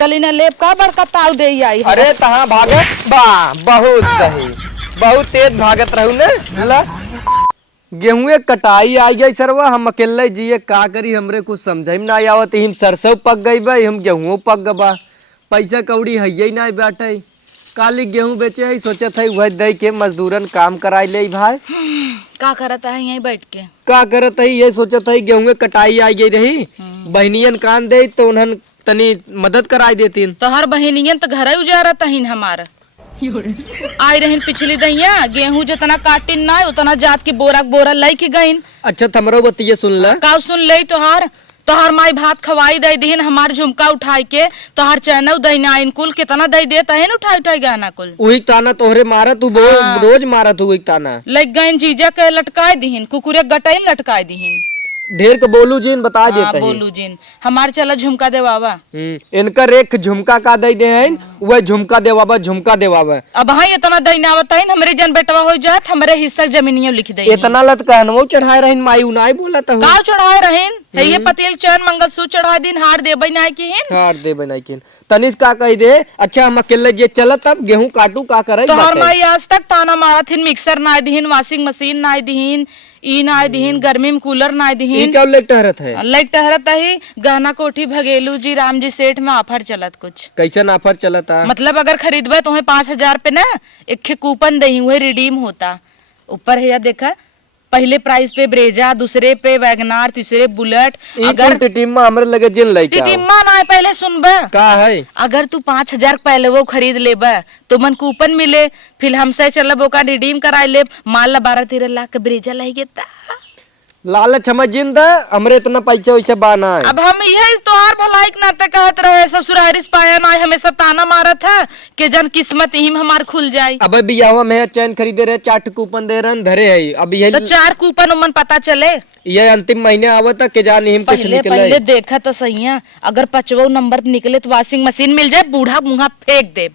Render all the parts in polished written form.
चली न लेप का बड़का ताव दे आई है। अरे तहाँ भागत बा बहुत सही, बहुत तेज भागत रहू ने ला। गेहूं कटाई आ गई सरवा, हम अकेले जिए का करी, हमरे कुछ समझ में ना आवत। हिम सरसों पक गई बा, हम गेहूं पक गबा, पैसा कौड़ी है ना बाटे। काली गेहूं बेचे है, सोचत है वह दे के मजदूरन काम कराई ले भाई। का करता है यहीं बैठ के? का करत है ये सोचत है गेहूं कटाई आ गई रही, बहनियन कान दे तो उन्हन तनी मदद कराई देतीन। तो हर बहनियन तो घर उजारत है हमारा आई रहीन पिछली दैया गेहूं जितना काटिन ना उतना जात की बोरा बोरा लाई के गईन। अच्छा थमरो बतिये सुन ला। का सुन ले तोहार माई भात खवाई दे दीन, हमार झुमका उठाई के तोहार चैनव दईना इन कुल कितना दई देता है उठाई उठाई गहना कुल। वही ताना तोहरे मारा तू रोज मारा तू वही ताना। लग गईन जीजा के लटकाए दीन, कुकुरे गटाई में लटकाए दीन। ढेर के बोलू जीन बता देता बोलू जीन हमार चला झुमका देवावा। इनका एक झुमका का दे दे वह झुमका देवावा, झुमका देवावा। अब हाँ इतना दईना बताइन हमरे जन बेटवा हो जात हमरे हिस्सा जमीनियों लिख दे। इतना लटकान वो चढ़ाए रहन माई उनाई बोला था का चढ़ाए रहन है ये पतेल चैन मंगलसूत्र चढ़ा दिन हार देबई ना की हिन हार देबई ना की तनिष का कह दे। अच्छा हम अकेले जे चलत अब गेहूं काटू का करे तो हर माई आज तक ताना मारा थिन, मिक्सर ना दीन, वॉशिंग मशीन ना दीन, ई ना दीन, गर्मी में कूलर ना दीन। क्या लेक टहरत है? लेक टहरत ही गहना कोठी भगेलू जी राम जी सेठ में ऑफर चलत कुछ। कैसन ऑफर चलता? मतलब अगर खरीदबे तो 5,000 पे ना एक कूपन दही हुए रिडीम होता। ऊपर है या देखा पहले प्राइस पे ब्रेजा, दूसरे पे वैगनार, तीसरे बुलेट। अगर टिटिम्मा हमरे लगे जिन लइका टिटिम्मा ना पहले सुनबे का है, अगर तू 5,000 पहले वो खरीद लेबे तो मन कूपन मिले, फिर हमसे चलब ओका रिडीम कराई ले मान ला 12-13 लाख का ब्रेजा लाई गेता। लालच हम जिन दा हमरे इतना पैसा वैसा बाना है। अब हम यही तोहार भलाई के नाते कहत रहे ससुरारिस पाया ना हमेशा ताना मारत है कि जन किस्मत ही हमार खुल जाए। अब बियाह में चैन खरीदे रहे 4 कूपन दे रहे धरे है। अब यही तो 4 कूपन उमन पता चले ये अंतिम महीने आवत के जान हिम कुछ पहले निकले। पहले देखा तो सही है, अगर 5वां नंबर पे निकले तो वॉशिंग मशीन मिल जाए, बूढ़ा मुंहा फेंक दे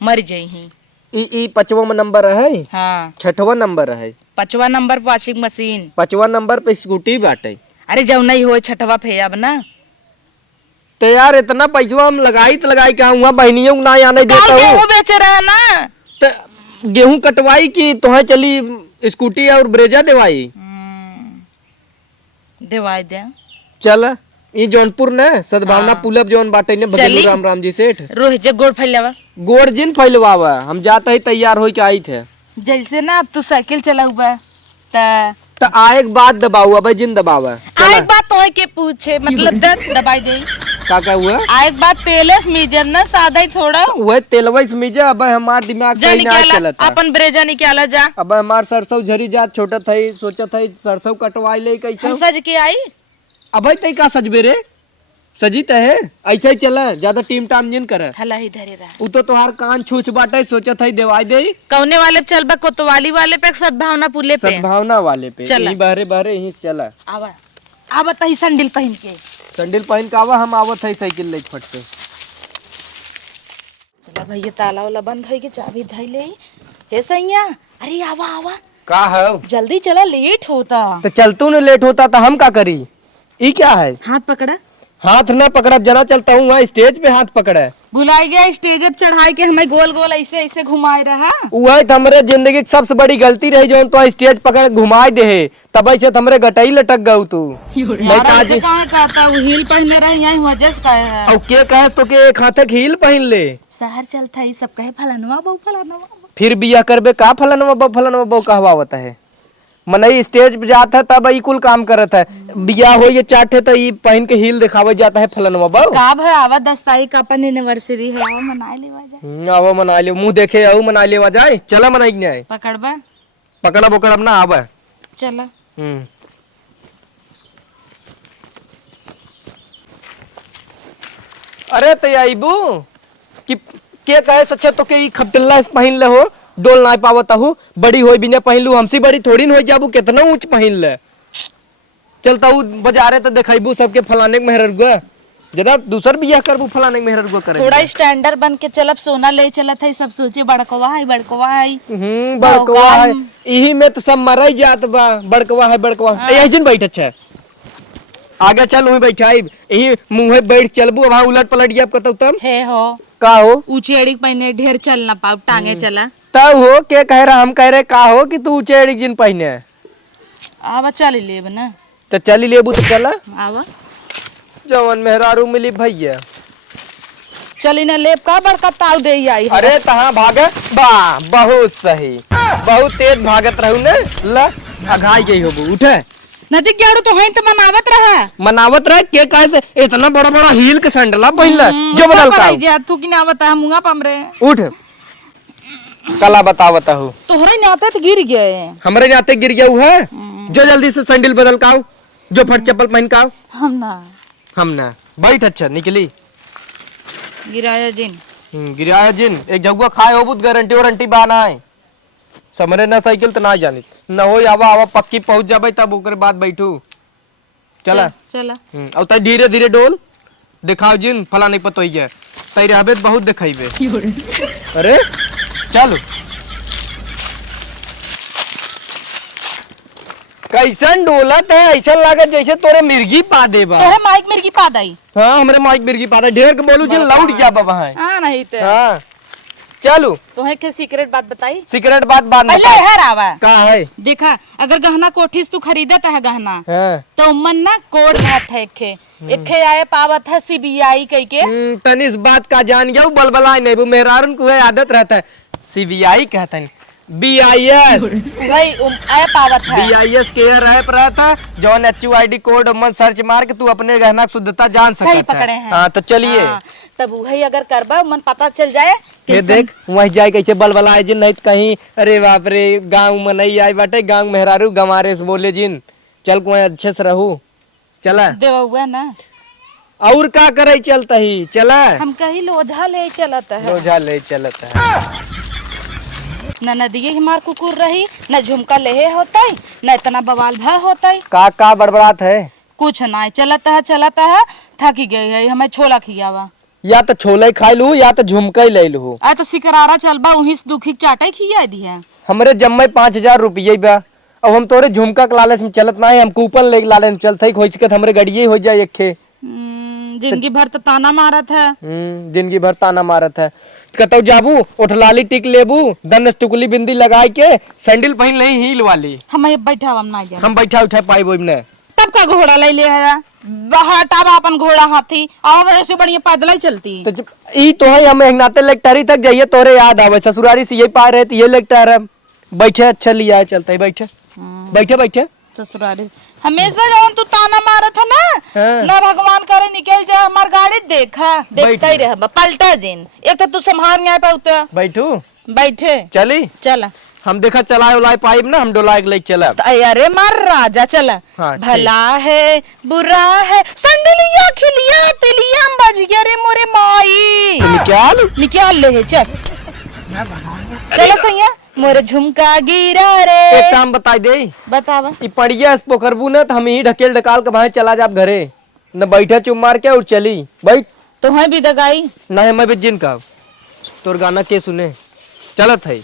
मर जाई। ई 5वां नंबर है। हाँ 6वां नंबर है। 5वां नंबर वॉशिंग मशीन, 5वां नंबर पे स्कूटी बाटे। अरे जब नहीं हो 6वां फेब ना। तो यार इतना पैसा हम लगाई का हुआ बहनियों ना आने देता हूँ। गेहूं बेचे रहे ना तो गेहूं कटवाई की तो चली स्कूटी और ब्रेजा देवाई देवाई दे। चल ये जौनपुर ने सद्भावना पुलब जौन बाटे ने भगेलू राम जी सेठ रोहित जे गोड़ फैलावा गोड़ जिन फैलवावा हम जाते ही तैयार हो के आई थे। जैसे ना अब तू साइकिल चलाऊबा तो आए बात दबाऊ अब जिन दबावा आए बात तो है के पूछे मतलब दबाई दे का हुआ आए बात तेले मीजर ना सादा ही थोड़ा वह तेलवा मीजा। अब हमार दिमाग जा निकाला अपन ब्रेजा निकाला जा। अब हमार सरसों झरी जात छोटा था सोचा था सरसों कटवाई ले कैसे सज के आई। अब तई का सजबे रे सजी त है ऐसे ही चला ज्यादा टीम टाम जिन करे हला ही धरे रहा उ तो तोहार कान छूछ बाटे सोचा था देवाई दे। कौने वाले पे चलबा कोतवाली वाले पे सद्भावना पुले पे सद्भावना वाले पे यही बहरे बहरे यहीं चला। आवा आवा तही सैंडल पहन के सैंडल पहन के आवा हम आवत है साइकिल ले फट से। चला भैया ताला वाला बंद होई के चाबी धई ले हे सैया। अरे आवा आवा का है जल्दी चला लेट होता। तो चलतू ने लेट होता तो हम का करी? ई क्या है? हाथ पकड़ा। हाथ ना पकड़ा जना चलता हूँ वहाँ स्टेज पे हाथ पकड़ा है। बुलाई गया स्टेज पे चढ़ाई के हमें गोल गोल ऐसे ऐसे घुमाए रहा। वही हमरे जिंदगी की सबसे बड़ी गलती रही जो तो स्टेज पकड़ घुमाए दे तब ऐसे हमरे गटाई लटक गऊ तू। ऐसे कहाँ कहता वो हील पहने रहे यही वजह से कहे है। और के कहे तो के एक हाथ हील पहन ले शहर चलता है सब कहे फलानवा बहु फलानवा फिर बिया करबे का फलानवा बहु कहवावत है। मनई स्टेज पे जाता है तब ई कुल काम करत है। बिया हो ये चाटे तो ई पहन के हील दिखावे जाता है फलानवा बहु का है। आवा 10 तारीख का अपन एनिवर्सरी है आवा मनाए लेवा जाए। आवा मना ले मुंह देखे आऊ मना लेवा जाए। चला मनाई के आए पकड़बा पकड़ा पकड़ब ना आवा चला। अरे तैयाबू कि के कहे सच्चा तो के ई खपटल्ला पहन ले हो डोल ना पावत हूँ बड़ी होई बिना पहनलू हमसी बड़ी थोड़ी न हो जाबू कितना ऊंच पहन ले। चलता हूँ बाजारे तो देखेबू सबके फलाने मेहर गुआ जरा दूसर बियाह करबू फलाने मेहर गुआ करे थोड़ा स्टैंडर्ड बन के चलब सोना ले चलत है सब सोचे बड़कवा है बड़कवा है यही में तो सब मरई जात बा बड़कवा है यही जन बैठ अच्छा आगे चल वही बैठाई यही मुंह बैठ चलबू अब उलट पलट गया कतौ तब है हो का हो ऊंची एड़ी पहने ढेर चल ना पाऊ टांगे चला तब हो के कह रहा हम कह रहे का हो कि तू ऊंचे एड़ी जिन पहने आवा चल लेब ना तो चली लेबू तो चला आवा जवन मेहरारू मिली भैया चली ना लेब का बड़का ताऊ दे आई है। अरे तहाँ भागे वाह बहुत सही बहुत तेज भागत रहू ने ला अघाई गई होबू उठे नदी गेड़ू तो हई तो मनावत रहा मनावत रहे के कहे से इतना बड़ा बड़ा हील के सैंडला पहनला जो बदल का जा तू की नावत है मुंगा पमरे उठ कला बतावत हूँ तोहरे नाते तो गिर गए हमरे नाते गिर गया हुआ है जो जल्दी से सैंडल बदल का आओ, जो फट चप्पल पहन का आओ। हम ना बैठ अच्छा निकली गिराया जिन गिराया जिन एक जगुआ खाए हो बुत गारंटी वारंटी बाना है समरे ना साइकिल तो ना जानी न हो आवा आवा पक्की पहुंच जाबे तब ओकरे बाद बैठू चला चला और तय धीरे धीरे डोल दिखाओ जिन फला नहीं पतो ही है तय रहबे बहुत दिखाइबे अरे चलो कैसन डोलत है ऐसा लागत जैसे तोरे मिर्गी पा देबा तोहरे माइक मिर्गी पा दई हाँ हमरे माइक मिर्गी पा दे ढेर के बोलू जिन लौट जा बाबा है हां नहीं तो हाँ चलो तोहे के सीक्रेट बात बताई सीक्रेट बात बाद में पहले है रावा का है देखा अगर गहना कोठीस तू खरीदत है गहना हाँ तो मन ना कोड भात है एखे आए पावत है सीबीआई कह के तनिस बात का जान गया बलबलाए नहीं वो मेहरारन को है आदत रहता है सीबीआई कहता है बीआईएस भाई आए पावत है बीआईएस केयर ऐप रहता है जौन एचयूआईडी कोड मन सर्च मार के तू अपने गहना की शुद्धता जान सकता है सही पकड़े हैं हाँ तो चलिए तब वही अगर करबा मन पता चल जाए ये देख वही जाए कैसे बलबलाए जिन नहीं तो कहीं अरे बाप रे गाँव में नहीं आए बाटे गाँव मेहरारू गमारे से बोले जिन चल को अच्छे से रहू चला देवा हुआ ना और का करे चलता ही चला हम कही लोझा ले चलत है लोझा ले चलता है न नदिये हमार कुकुर रही न झुमका लेहे होता है न इतना बवाल भा होता है का बड़बड़ात है कुछ ना चलता है थकी गई है हमें छोला खियावा या तो छोले खाई लू या तो झुमका ही ले लू आ तो सिकरारा चलबा वहीं से दुखी चाटा खिया दी है हमरे जम्मे 5,000 रुपये बा अब हम तोरे झुमका के लालच में चलत ना है हम कूपन ले लालच में चलते खोज के हमरे गड़िए हो जाए एक खे जिंदगी भर तो ताना मारत है जिंदगी भर ताना मारत है कतौ जाबू उठलाली टिक लेबू दन टुकली बिंदी लगाई के सैंडल पहन नहीं हील वाली हम बैठा हम ना जा हम बैठा उठा पाई बोब ने तब का घोड़ा ले ले है हटावा अपन घोड़ा हाथी आवा ऐसे बढ़िया पैदल ही चलती तो ई तो है हम नाते लेक्टरी तक जाइए तोरे याद आवे ससुरारी से ये पा रहे थे ये लेक्टर बैठे अच्छा लिया चलते है बैठे बैठे बैठे ससुरारी हमेशा जब तू ताना मारत है ना ना भगवान करे निकल जाए हमार गाड़ी देखता ही रह पलटा दिन एक तो तू संभाल नहीं पाता बैठू बैठे चली चला हम देखा चलाए उलाए पाइब ना हम डोलाए ले चला अरे मार राजा चला हाँ, भला है बुरा है संडलिया खिलिया तिलिया बज गया रे मोरे माई तो निकाल ले चल चला सैया मोरे झुमका गिरा रे एक काम बताई दे बतावा ई पड़िया पोखरबू ना तो हम ही ढकेल ढकाल के भाई चला जाब घरे न बैठा चुम मार के और चली बैठ तो है भी दगाई ना मैं भी जिन का तोर गाना के सुने चलत है